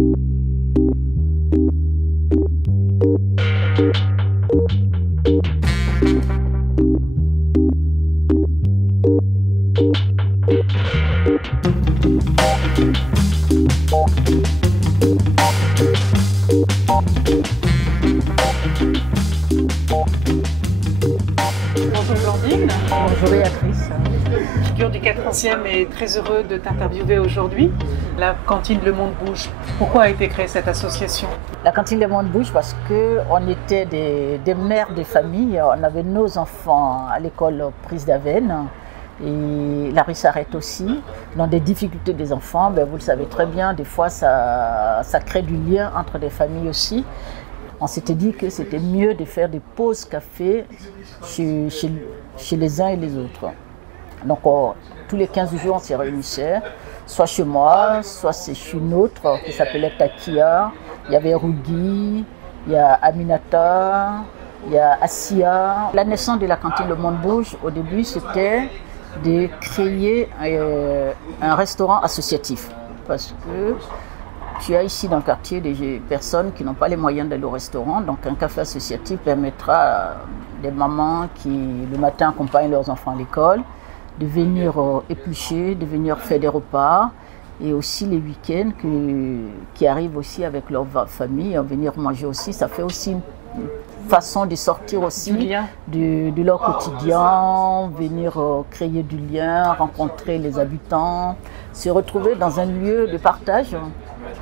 Bonjour Blandine. Bonjour Béatrice. Figure du 4e est très heureux de t'interviewer aujourd'hui. La cantine Le Monde Bouge, pourquoi a été créée cette association? La cantine Le Monde Bouge parce qu'on était des mères de famille, on avait nos enfants à l'école Prise d'Avène et la rue s'arrête aussi. Dans des difficultés des enfants, vous le savez très bien, des fois ça crée du lien entre des familles aussi. On s'était dit que c'était mieux de faire des pauses café chez les uns et les autres. Donc tous les 15 jours, on s'y réunissait, soit chez moi, soit chez une autre qui s'appelait Takia. Il y avait Rugi, il y a Aminata, il y a Assia. La naissance de la cantine Le Monde Bouge, au début, c'était de créer un restaurant associatif. Parce que tu as ici dans le quartier des personnes qui n'ont pas les moyens d'aller au restaurant. Donc un café associatif permettra à des mamans qui, le matin, accompagnent leurs enfants à l'école, de venir éplucher, de venir faire des repas. Et aussi les week-ends qui arrivent aussi avec leur famille, venir manger aussi. Ça fait aussi une façon de sortir aussi de leur quotidien, venir créer du lien, rencontrer les habitants, se retrouver dans un lieu de partage.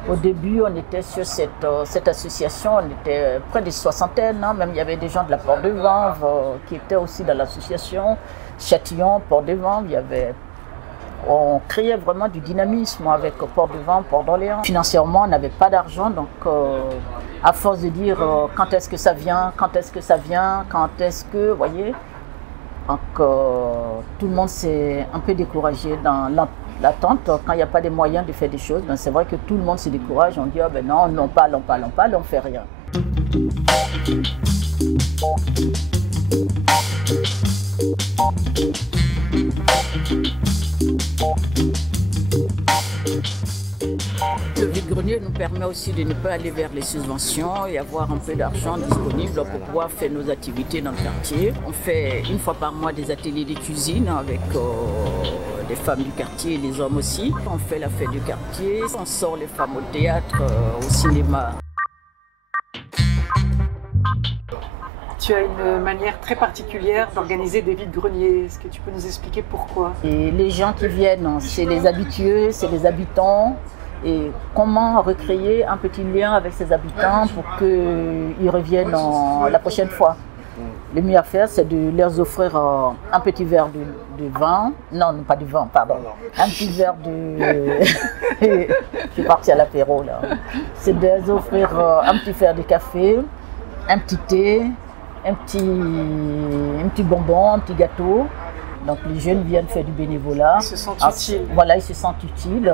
Au début, on était sur cette association, on était près de soixantaine, hein. Même il y avait des gens de la Port-de-Vanves qui étaient aussi dans l'association. Châtillon, Port-de-Vanves, on créait vraiment du dynamisme avec Port-de-Vanves, Port-d'Orléans. Financièrement, on n'avait pas d'argent, donc à force de dire quand est-ce que ça vient, quand est-ce que ça vient, quand est-ce que, vous voyez, donc tout le monde s'est un peu découragé dans l'attente. Quand il n'y a pas de moyens de faire des choses, c'est vrai que tout le monde se décourage, on dit oh, non, on parle, on ne fait rien. Le vide-grenier nous permet aussi de ne pas aller vers les subventions et avoir un peu d'argent disponible pour pouvoir faire nos activités dans le quartier. On fait une fois par mois des ateliers de cuisine avec les femmes du quartier et les hommes aussi. On fait la fête du quartier, on sort les femmes au théâtre, au cinéma. Tu as une manière très particulière d'organiser des vides-greniers. Est-ce que tu peux nous expliquer pourquoi? Et les gens qui viennent, c'est les habitués, c'est les habitants. Et comment recréer un petit lien avec ces habitants pour qu'ils reviennent la prochaine fois? Le mieux à faire, c'est de leur offrir un petit verre de vin. Non, pas du vin, pardon. Un petit verre de... Je suis partie à l'apéro là. C'est de leur offrir un petit verre de café, un petit thé, un petit bonbon, un petit gâteau. Donc les jeunes viennent faire du bénévolat. Ils se sentent utiles. Voilà, ils se sentent utiles.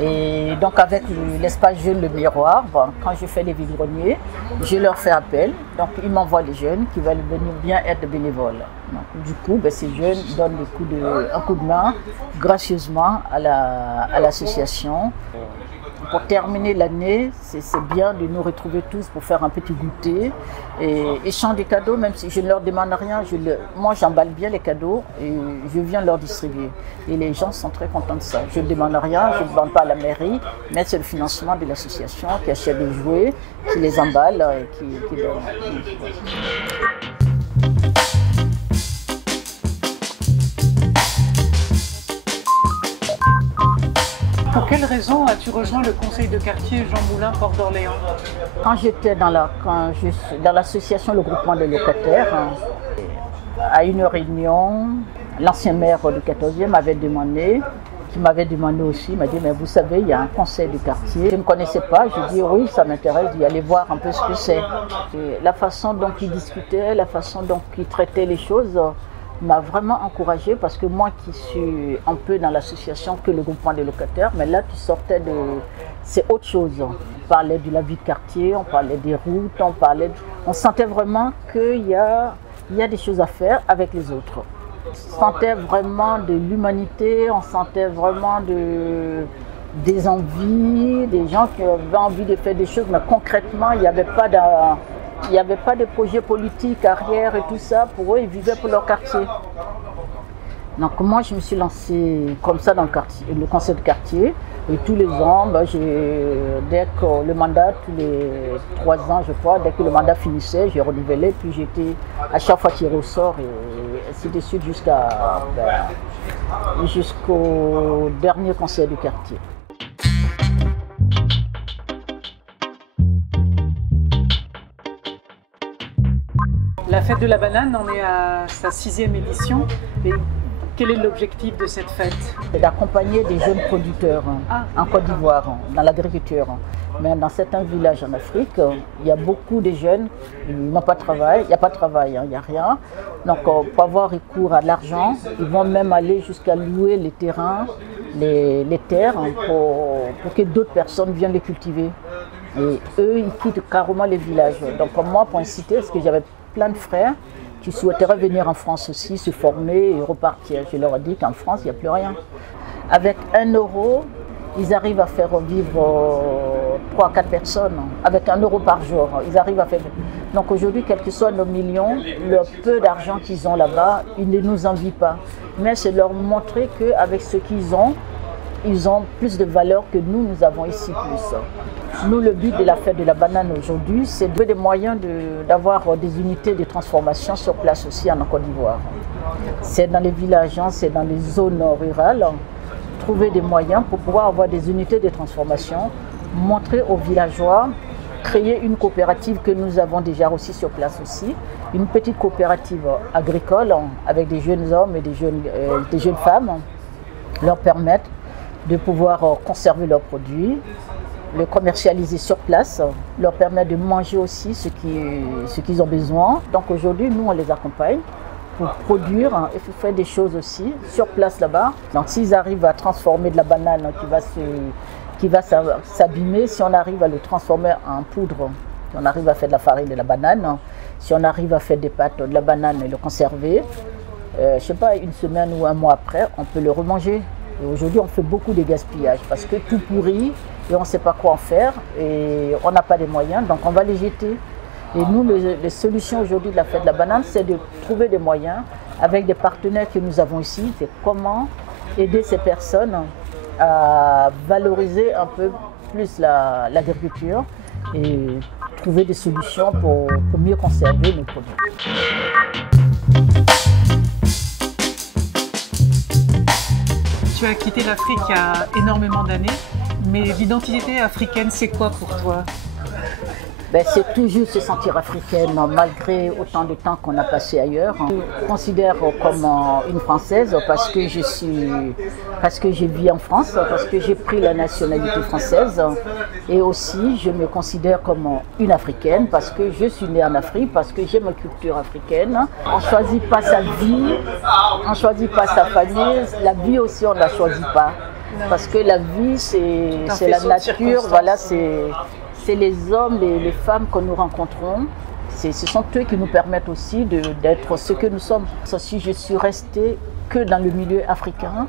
Et donc avec l'espace jeune, le miroir, quand je fais les vides-greniers, je leur fais appel. Donc ils m'envoient les jeunes qui veulent venir bien être bénévoles. Donc, du coup, ces jeunes donnent un coup de main gracieusement à l'association. Pour terminer l'année, c'est bien de nous retrouver tous pour faire un petit goûter et échanger des cadeaux, même si je ne leur demande rien. Moi, j'emballe bien les cadeaux et je viens leur distribuer. Et les gens sont très contents de ça. Je ne demande rien, je ne demande pas à la mairie, mais c'est le financement de l'association qui achète des jouets, qui les emballe et qui donne. Pour quelle raison as-tu rejoint le conseil de quartier Jean Moulin Port d'Orléans? Quand j'étais dans l'association Le Groupement des Locataires, à une réunion, l'ancien maire du 14e m'avait demandé aussi, il m'a dit mais vous savez, il y a un conseil de quartier. Je ne connaissais pas, je dis oui, ça m'intéresse d'y aller voir un peu ce que c'est. La façon dont il discutait, la façon dont il traitait les choses, m'a vraiment encouragée parce que moi qui suis un peu dans l'association que le groupement des locataires, mais là tu sortais de... c'est autre chose. On parlait de la vie de quartier, on parlait des routes, on sentait vraiment qu'il y a des choses à faire avec les autres. On sentait vraiment de l'humanité, on sentait vraiment des envies, des gens qui avaient envie de faire des choses, mais concrètement, il n'y avait pas de projet politique arrière et tout ça. Pour eux, ils vivaient pour leur quartier. Donc moi, je me suis lancée comme ça dans le conseil de quartier. Et tous les ans, dès que le mandat, tous les 3 ans, je crois, dès que le mandat finissait, j'ai renouvelé. Puis j'étais à chaque fois tiré au sort et ainsi de suite jusqu'au dernier conseil du quartier. La fête de la banane, on est à sa 6e édition. Et quel est l'objectif de cette fête? C'est d'accompagner des jeunes producteurs en Côte d'Ivoire, dans l'agriculture. Mais dans certains villages en Afrique, il y a beaucoup de jeunes qui n'ont pas de travail. Il n'y a pas de travail, il n'y a rien. Donc pour avoir recours à l'argent, ils vont même aller jusqu'à louer les terrains, les terres pour que d'autres personnes viennent les cultiver. Et eux, ils quittent carrément les villages. Donc moi, pour inciter, parce que j'avais plein de frères qui souhaiteraient venir en France aussi, se former et repartir. Je leur ai dit qu'en France, il n'y a plus rien. Avec 1 euro, ils arrivent à faire vivre 3 à 4 personnes. Avec 1 euro par jour, ils arrivent à faire. Donc aujourd'hui, quels que soient nos millions, le peu d'argent qu'ils ont là-bas, ils ne nous envient pas. Mais c'est leur montrer qu'avec ce qu'ils ont, ils ont plus de valeur que nous avons ici plus. Nous, le but de la fête de la banane aujourd'hui, c'est de trouver des moyens d'avoir des unités de transformation sur place aussi en Côte d'Ivoire. C'est dans les villages, c'est dans les zones rurales, trouver des moyens pour pouvoir avoir des unités de transformation, montrer aux villageois, créer une coopérative que nous avons déjà aussi sur place aussi, une petite coopérative agricole avec des jeunes hommes et des jeunes femmes, leur permettre de pouvoir conserver leurs produits, le commercialiser sur place, leur permettre de manger aussi ce qu'ils ont besoin. Donc aujourd'hui, nous, on les accompagne pour produire et faire des choses aussi sur place là-bas. Donc s'ils arrivent à transformer de la banane qui va s'abîmer, si on arrive à le transformer en poudre, si on arrive à faire de la farine de la banane, si on arrive à faire des pâtes de la banane et le conserver, je ne sais pas, 1 semaine ou 1 mois après, on peut le remanger. Et aujourd'hui, on fait beaucoup de gaspillage parce que tout pourrit et on ne sait pas quoi en faire et on n'a pas les moyens, donc on va les jeter. Et nous, les solutions aujourd'hui de la fête de la banane, c'est de trouver des moyens avec des partenaires que nous avons ici, c'est comment aider ces personnes à valoriser un peu plus l'agriculture et trouver des solutions pour mieux conserver nos produits. Tu as quitté l'Afrique il y a énormément d'années, mais l'identité africaine, c'est quoi pour toi? C'est toujours se sentir africaine, malgré autant de temps qu'on a passé ailleurs. Je me considère comme une Française parce que je vis en France, parce que j'ai pris la nationalité française. Et aussi, je me considère comme une Africaine parce que je suis née en Afrique, parce que j'ai ma culture africaine. On ne choisit pas sa vie, on ne choisit pas sa famille. La vie aussi, on ne la choisit pas. Parce que la vie, c'est la nature, voilà, c'est les hommes, les femmes que nous rencontrons. Ce sont eux qui nous permettent aussi d'être ce que nous sommes. Si je suis restée que dans le milieu africain,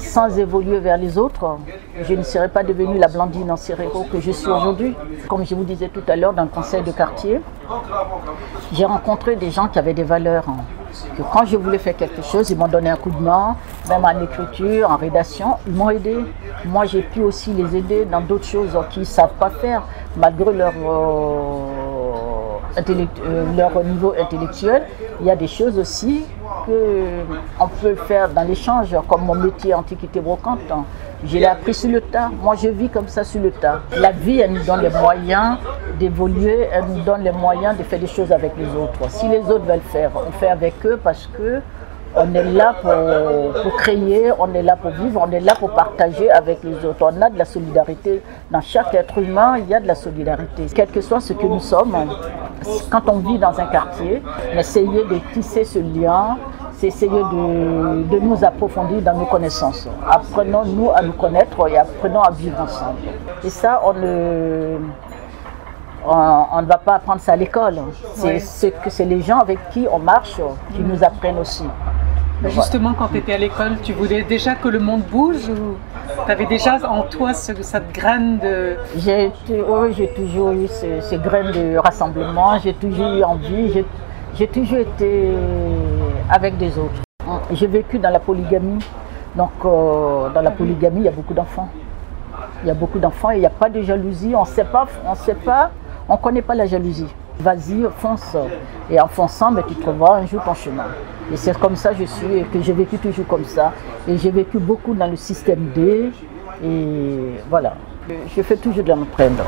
sans évoluer vers les autres, je ne serais pas devenue la Blandine en Sérero que je suis aujourd'hui. Comme je vous disais tout à l'heure, dans le conseil de quartier, j'ai rencontré des gens qui avaient des valeurs. Que quand je voulais faire quelque chose, ils m'ont donné un coup de main, même en écriture, en rédaction, ils m'ont aidé. Moi, j'ai pu aussi les aider dans d'autres choses qu'ils ne savent pas faire, malgré leur niveau intellectuel. Il y a des choses aussi qu'on peut faire dans l'échange, comme mon métier antiquité brocante. Je l'ai appris sur le tas. Moi, je vis comme ça sur le tas. La vie, elle nous donne les moyens d'évoluer, elle nous donne les moyens de faire des choses avec les autres. Si les autres veulent faire, on fait avec eux parce que on est là pour créer, on est là pour vivre, on est là pour partager avec les autres. On a de la solidarité. Dans chaque être humain, il y a de la solidarité. Quel que soit ce que nous sommes, quand on vit dans un quartier, essayer de tisser ce lien, c'est essayer de nous approfondir dans nos connaissances. Apprenons-nous à nous connaître et apprenons à vivre ensemble. Et ça, on ne va pas apprendre ça à l'école. C'est les gens avec qui on marche qui nous apprennent aussi. Justement, quand tu étais à l'école, tu voulais déjà que le monde bouge ou tu avais déjà en toi cette graine de... Oui, j'ai toujours eu ces graines de rassemblement, j'ai toujours eu envie, j'ai toujours été avec des autres. J'ai vécu dans la polygamie, donc dans la polygamie, il y a beaucoup d'enfants. Il y a beaucoup d'enfants et il n'y a pas de jalousie, on ne connaît pas la jalousie. Vas-y, fonce. Et en fonçant, tu trouveras un jour ton chemin. Et c'est comme ça que je suis et que j'ai vécu toujours comme ça. Et j'ai vécu beaucoup dans le système D. Et voilà, je fais toujours de l'entraînement.